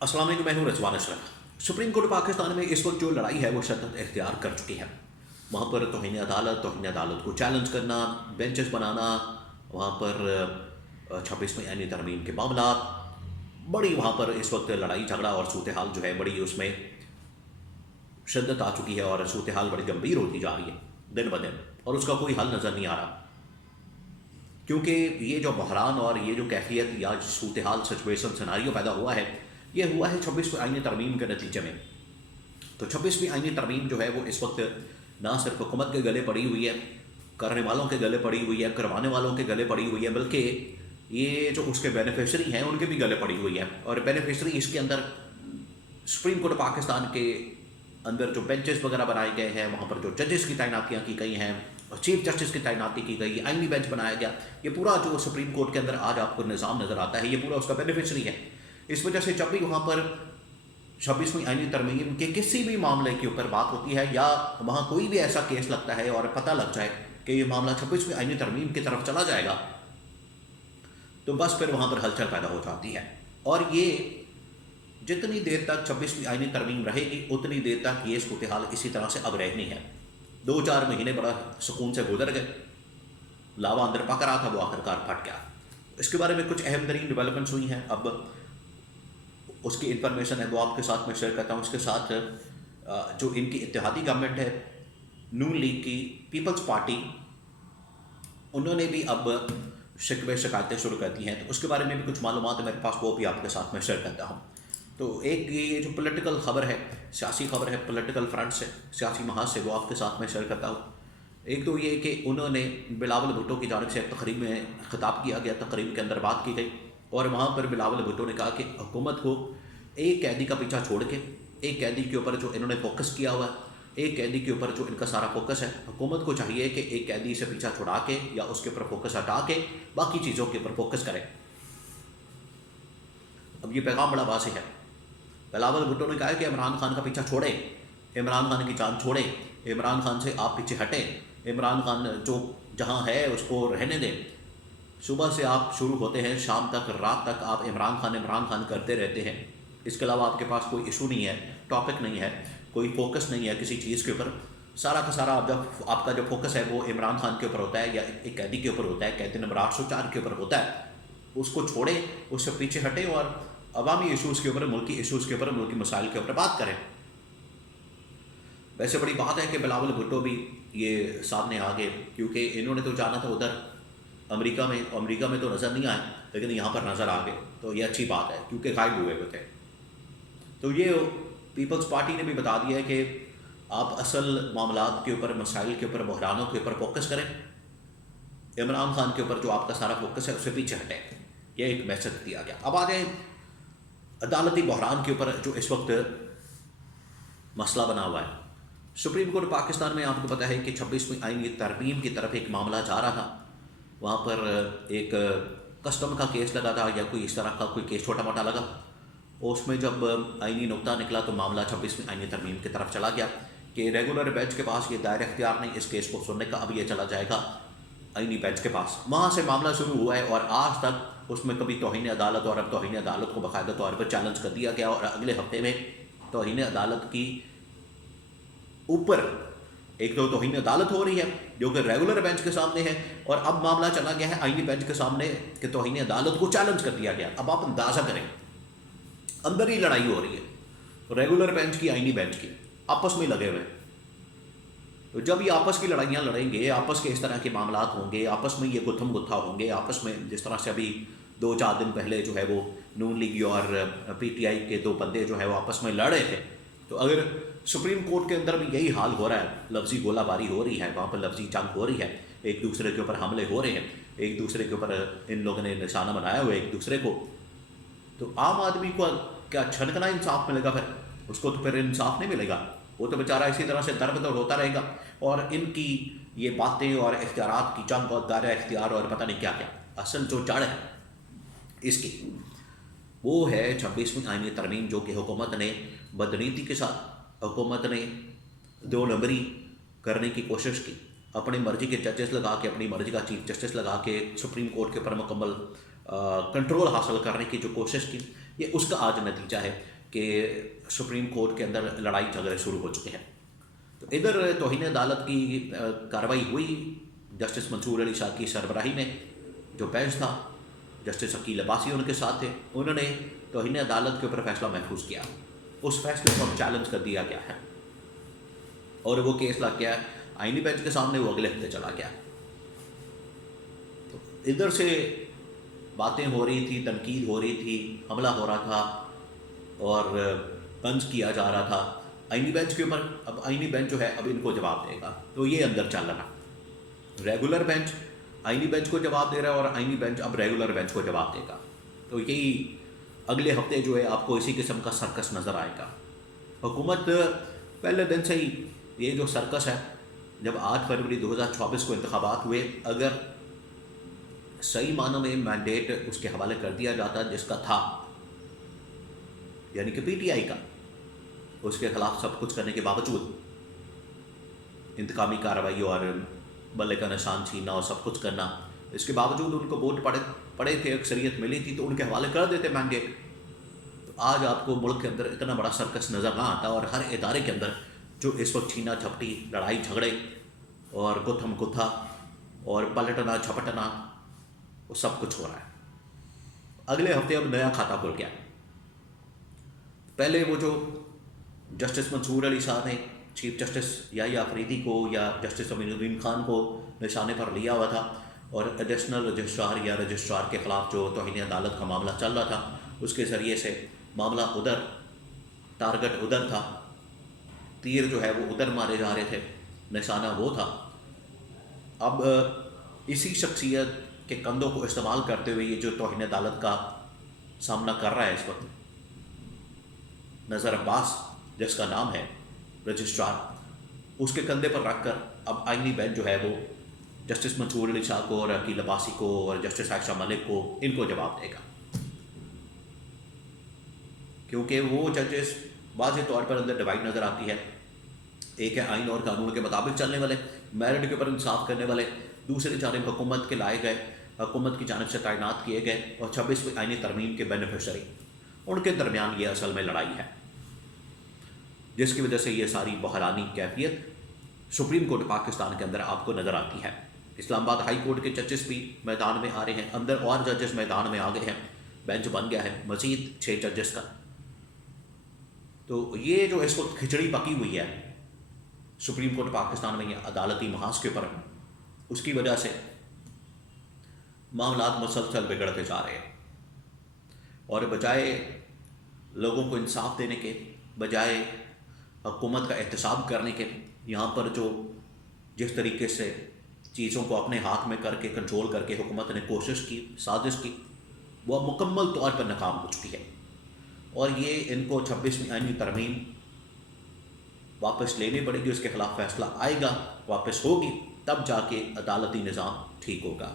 अस्सलाम वालेकुम, मैं हूं रिजवान अशरफ। सुप्रीम कोर्ट पाकिस्तान में इस वक्त जो लड़ाई है वो शद्दत इख्तियार कर चुकी है। वहाँ पर तौहीन अदालत को चैलेंज करना, बेंचेस बनाना, वहाँ पर 26वीं आईनी तरमीम के मामला, बड़ी वहाँ पर इस वक्त लड़ाई झगड़ा और सूरत हाल जो है बड़ी उसमें शिद्दत आ चुकी है और सूरत हाल बड़ी गंभीर होती जा रही है दिन ब दिन, और उसका कोई हल नज़र नहीं आ रहा। क्योंकि ये जो बहरान और ये जो कैफियत या सूरत हाल सिचुएशन सिनारियो पैदा हुआ है, ये हुआ है 26वीं आईनी तरमीम के नतीजे में। तो 26वीं आईनी तरमीम जो है वो इस वक्त ना सिर्फ हुकूमत के गले पड़ी हुई है, करने वालों के गले पड़ी हुई है, करवाने वालों के गले पड़ी हुई है, बल्कि ये जो उसके बेनिफिशरी हैं उनके भी गले पड़ी हुई है। और बेनिफिशरी इसके अंदर सुप्रीम कोर्ट पाकिस्तान के अंदर जो बेंचेस वगैरह बनाए गए हैं, वहाँ पर जो जजेस की तैनातियाँ की गई हैं और चीफ जस्टिस की तैनाती की गई, आईनी बेंच बनाया गया, ये पूरा जो सुप्रीम कोर्ट के अंदर आज आपको निज़ाम नज़र आता है, ये पूरा उसका बेनिफिशरी है। इस वजह से जब भी वहाँ पर 26वीं आईनी तरमीम के किसी भी मामले के ऊपर बात होती है या वहाँ कोई भी ऐसा केस लगता है और पता लग जाए कि ये मामला 26वीं आईनी तरमीम की तरफ चला जाएगा, तो बस फिर वहाँ पर हलचल पैदा हो जाती है। और ये जितनी देर तक 26वीं आईनी तरमीम रहेगी उतनी देर तक ये सूरत हाल इसी तरह से अब रहनी है। 2-4 महीने बड़ा सुकून से गुजर गए, लावा अंदर पक रहा था, वो आखिरकार फट गया। इसके बारे में कुछ अहम तरीन डेवलपमेंट्स हुई हैं, अब उसकी इंफॉर्मेशन है वो आपके साथ में शेयर करता हूँ। उसके साथ जो इनकी इत्तेहादी गवर्नमेंट है नून लीग की, पीपल्स पार्टी, उन्होंने भी अब शिकवे शिकायतें शुरू कर दी हैं, तो उसके बारे में भी कुछ मालूमात है मेरे पास, वो भी आपके साथ में शेयर करता हूँ। तो एक ये जो पॉलिटिकल ख़बर है, सियासी ख़बर है, पॉलिटिकल फ्रंट से, सियासी महाज से, वो आपके साथ में शेयर करता हूँ। एक तो ये कि उन्होंने बिलावल भुट्टो की जानिब से एक तकरीब में ख़िताब किया गया, तकरीब के अंदर बात की गई और वहाँ पर बिलावल भुट्टो ने कहा कि हुकूमत को एक कैदी का पीछा छोड़ के, एक कैदी के ऊपर जो इन्होंने फोकस किया हुआ है, एक कैदी के ऊपर जो इनका सारा फोकस है, हुकूमत को चाहिए कि एक कैदी से पीछा छुड़ा के या उसके ऊपर फोकस हटा के बाकी चीज़ों के ऊपर फोकस करें। अब ये पैगाम बड़ा वाज़ेह है। बिलावल भुट्टो ने कहा कि इमरान खान का पीछा छोड़ें, इमरान खान की जान छोड़ें, इमरान खान से आप पीछे हटें, इमरान खान जो जहाँ है उसको रहने दें। सुबह से आप शुरू होते हैं, शाम तक, रात तक आप इमरान खान करते रहते हैं। इसके अलावा आपके पास कोई इशू नहीं है, टॉपिक नहीं है, कोई फोकस नहीं है किसी चीज़ के ऊपर। सारा का सारा आपका जो फोकस है वो इमरान खान के ऊपर होता है या एक कैदी के ऊपर होता है, कैदी नंबर 804 के ऊपर होता है। उसको छोड़े, उससे पीछे हटे और अवामी इशूज़ के ऊपर, मुल्की इशूज़ के ऊपर, मुल्की मसाइल के ऊपर बात करें। वैसे बड़ी बात है कि बिलावल भुट्टो भी ये सामने आ गए, क्योंकि इन्होंने तो जाना था उधर अमेरिका में तो नज़र नहीं आए, लेकिन यहाँ पर नज़र आ गए, तो ये अच्छी बात है क्योंकि गायब हुए थे। तो ये पीपल्स पार्टी ने भी बता दिया है कि आप असल मामलात के ऊपर, मसाइल के ऊपर, बहरानों के ऊपर फोकस करें, इमरान खान के ऊपर जो आपका सारा फोकस है उससे पीछे हटें। यह एक मैसेज दिया गया। अब आ जाए अदालती बहरान के ऊपर जो इस वक्त मसला बना हुआ है। सुप्रीम कोर्ट पाकिस्तान में आपको पता है कि 26वीं आईनी तरमीम की तरफ एक मामला जा रहा था। वहाँ पर एक कस्टम का केस लगा था या कोई इस तरह का कोई केस छोटा मोटा लगा, उसमें जब आईनी नुक्ता निकला तो मामला 26वीं आईनी तरमीम की तरफ चला गया कि रेगुलर बेंच के पास ये दायर इख्तियार नहीं इस केस को सुनने का, अब ये चला जाएगा आईनी बेंच के पास। वहाँ से मामला शुरू हुआ है और आज तक उसमें कभी तौहीन अदालत, और अब तौहीन अदालत को बाकायदा तौर पर चैलेंज कर दिया गया और अगले हफ्ते में तौहीन अदालत की ऊपर एक तो तौहीन अदालत हो रही है जो कि रेगुलर बेंच के सामने है, और अब मामला चला गया है आईनी बेंच के सामने कि तौहीन अदालत को चैलेंज कर दिया गया। अब आप अंदाज़ा करें, अंदर ही लड़ाई हो रही है, रेगुलर बेंच की, आईनी बेंच की, आपस में लगे हुए। तो जब ये आपस की लड़ाइयाँ लड़ेंगे, आपस के इस तरह के मामलात होंगे, आपस में ये गुत्थम गुत्था होंगे, आपस में जिस तरह से अभी 2-4 दिन पहले जो है वो नून लीग और PTI के 2 बंदे जो है वो आपस में लड़ रहे थे, तो अगर सुप्रीम कोर्ट के अंदर भी यही हाल हो रहा है, लफ्ज़ी गोलाबारी हो रही है, वहाँ पर लफ्ज़ी जंग हो रही है, एक दूसरे के ऊपर हमले हो रहे हैं, एक दूसरे के ऊपर इन लोगों ने निशाना बनाया हुआ है एक दूसरे को, तो आम आदमी को क्या छनकना इंसाफ मिलेगा? फिर उसको तो फिर इंसाफ नहीं मिलेगा, वो तो बेचारा इसी तरह से दर-बदर होता रहेगा। और इनकी ये बातें और इख्तियारात की जंग और दायरा इख्तियार और पता नहीं क्या क्या, असल जो जड़ है इसकी वो है 26वीं आईनी तरमीम, जो कि हुकूमत ने बदनीति के साथ, हुकूमत ने 2 नंबरी करने की कोशिश की, अपनी मर्ज़ी के जजेस लगा के, अपनी मर्ज़ी का चीफ जस्टिस लगा के सुप्रीम कोर्ट के ऊपर मुकम्मल कंट्रोल हासिल करने की जो कोशिश की, یہ اس کا آج نتیجہ ہے کہ سپریم کورٹ کے اندر لڑائی جھگڑے شروع ہو چکے ہیں. تو ادھر توہین عدالت کی کارروائی ہوئی. جسٹس منصور علی شاہ کی سربراہی میں جو بینچ تھا، جسٹس عقیل عباسی ان کے ساتھ تھے، انہوں نے توہین عدالت کے اوپر فیصلہ محفوظ کیا. اس فیصلے کو چیلنج کر دیا گیا ہے اور وہ کیس لگ گیا آئینی بینچ کے سامنے. وہ اگلے ہفتے چلا گیا. تو ادھر سے باتیں ہو رہی تھی، تنقید ہو رہی تھی، حملہ ہو رہا تھا اور طنز کیا جا رہا تھا آئینی بینچ کے اوپر. اب آئینی بینچ جو ہے اب ان کو جواب دے گا. تو یہ اندر چل رہا. ریگولر بینچ آئینی بینچ کو جواب دے رہا ہے اور آئینی بینچ اب ریگولر بینچ کو جواب دے گا. تو یہی اگلے ہفتے جو ہے آپ کو اسی قسم کا سرکس نظر آئے گا. حکومت پہلے دن سے ہی یہ جو سرکس ہے، جب 8 فروری 2024 کو انتخابات ہوئے، اگر صحیح معنوں میں مینڈیٹ اس کے حوالے کر دیا جاتا جس کا تھا، یعنی کہ پی ٹی آئی کا، اس کے خلاف سب کچھ کرنے کے باوجود انتقامی کارروائی اور بلے کا نشان چھیننا اور سب کچھ کرنا، اس کے باوجود ان کو ووٹ پڑے تھے، اکثریت ملی تھی، تو ان کے حوالے کر دیتے مینڈیٹ. تو آج آپ کو ملک کے اندر اتنا بڑا سرکس نظر نہ آتا. اور ہر ادارے کے اندر جو اس وقت چھینا جھپٹی، لڑائی جھگڑے اور گتھم گتھا اور پلٹنا جھپٹنا، وہ سب کچھ ہو رہا ہے. اگلے ہفتے اب نیا کھاتا کھل گیا. پہلے وہ جو جسٹس منصور علی شاہ نے چیف جسٹس یحییٰ آفریدی کو یا جسٹس امین الدین خان کو نشانے پر لیا ہوا تھا، اور ایڈیشنل رجسٹرار یا رجسٹرار کے خلاف جو توہین عدالت کا معاملہ چل رہا تھا، اس کے ذریعے سے معاملہ ادھر، ٹارگٹ ادھر تھا، تیر جو ہے وہ ادھر مارے جا رہے تھے، نشانہ وہ تھا. اب اسی شخصیت کے کندھوں کو استعمال کرتے ہوئے یہ جو توہین عدالت کا سامنا کر رہا ہے اس وقت، نذر عباس جس کا نام ہے رجسٹرار، اس کے کندھے پر رکھ کر اب آئینی بینچ جو ہے وہ جسٹس منصور علی شاہ کو اور عقیل عباسی کو اور جسٹس عائشہ ملک کو، ان کو جواب دے گا. کیونکہ وہ ججز واضح طور پر اندر ڈیوائڈ نظر آتی ہے. ایک ہے آئین اور قانون کے مطابق چلنے والے، میرٹ کے اوپر انصاف کرنے والے، دوسری جانب حکومت کے لائے گئے، حکومت کی جانب سے تعینات کیے گئے اور 26ویں آئینی ترمیم کے بینیفیشری. ان کے درمیان یہ اصل میں لڑائی ہے، جس کی وجہ سے یہ ساری بحرانی کیفیت سپریم کورٹ پاکستان کے اندر آپ کو نظر آتی ہے. اسلام آباد ہائی کورٹ کے ججز بھی میدان میں آ رہے ہیں، اندر اور ججز میدان میں آ گئے ہیں، بینچ بن گیا ہے مزید 6 ججز کا. تو یہ جو اس وقت کھچڑی پکی ہوئی ہے سپریم کورٹ پاکستان میں یہ عدالتی محاذ کے اوپر، اس کی وجہ سے معاملات مسلسل بگڑتے جا رہے ہیں. اور بجائے لوگوں کو انصاف دینے کے، بجائے حکومت کا احتساب کرنے کے، یہاں پر جو جس طریقے سے چیزوں کو اپنے ہاتھ میں کر کے کنٹرول کر کے حکومت نے کوشش کی، سازش کی، وہ مکمل طور پر ناکام ہو چکی ہے. اور یہ ان کو 26ویں آئینی ترمیم واپس لینی پڑے گی، اس کے خلاف فیصلہ آئے گا، واپس ہوگی، تب جا کے عدالتی نظام ٹھیک ہوگا.